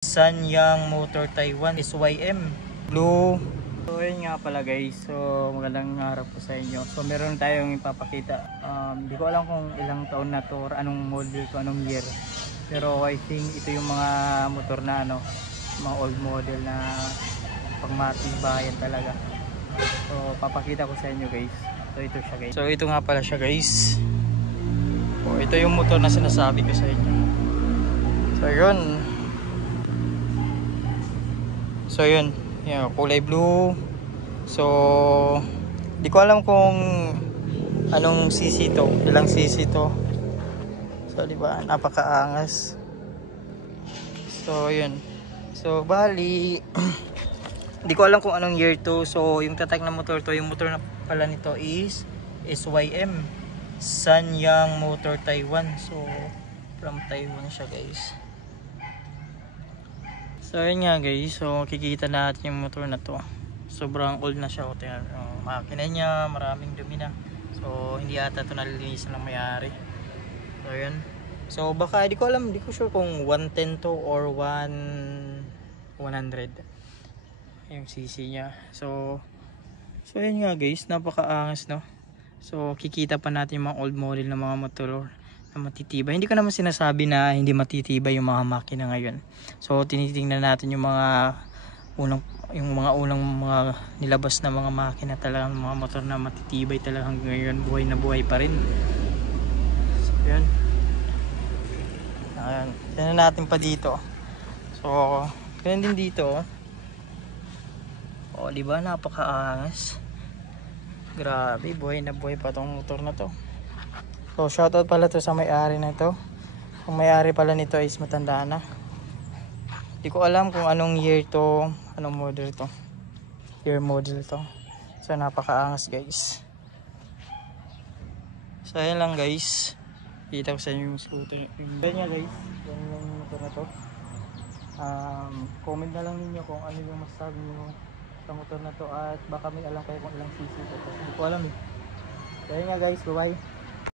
Sanyang Motor Taiwan SYM Blue. So yun nga pala guys, so magandang araw po sa inyo. So meron tayong ipapakita, di ko alam kung ilang taon na to or anong model to, anong year, pero I think ito yung mga motor na ano, mga old model na pang bayan talaga. So papakita ko sa inyo guys. So ito siya guys, so ito nga pala siya guys. So ito yung motor na sinasabi ko sa inyo. So yun. So yun, kulay blue. So di ko alam kung anong cc to, ilang cc to. So di ba, napakaangas. So yun. So bali di ko alam kung anong year to. So yung tatak na motor to, yung motor na pala nito is SYM, Sanyang Motor Taiwan. So from Taiwan siya guys. So ayun nga guys, so kikita natin yung motor na to. Sobrang old na siya, makina niya, maraming dumi na. So hindi ata ito nalilinisan ng may-ari. So yun. So baka di ko alam, di ko sure kung 110 to or 100 yung cc niya. So yun nga guys, napakaangas no. So kikita pa natin yung mga old model na mga motor na matitibay. Hindi ko naman sinasabi na hindi matitibay yung mga makina ngayon. So tinitingnan natin yung mga unang mga nilabas na mga makina, talagang mga motor na matitibay talaga hanggang ngayon, buhay na buhay pa rin. So yun. Ayan, tingnan natin pa dito. So ganyan din dito. Oh, di ba napakaangas. Grabe, buhay na buhay pa tong motor na to. So shoutout pala to sa may-ari na to. Kung may-ari pala nito is matanda na. Di ko alam kung anong year to, anong model to. Year model to. So napakaangas guys. So ayan lang guys. Kita ko sa inyo yung scooter. Ganyan guys, yan yung motor na to. Comment na lang ninyo kung ano yung masasabi nyo sa motor na to, at baka may alam kayo kung ilang cc to. Hindi ko alam eh. So ayan nga guys, bye bye.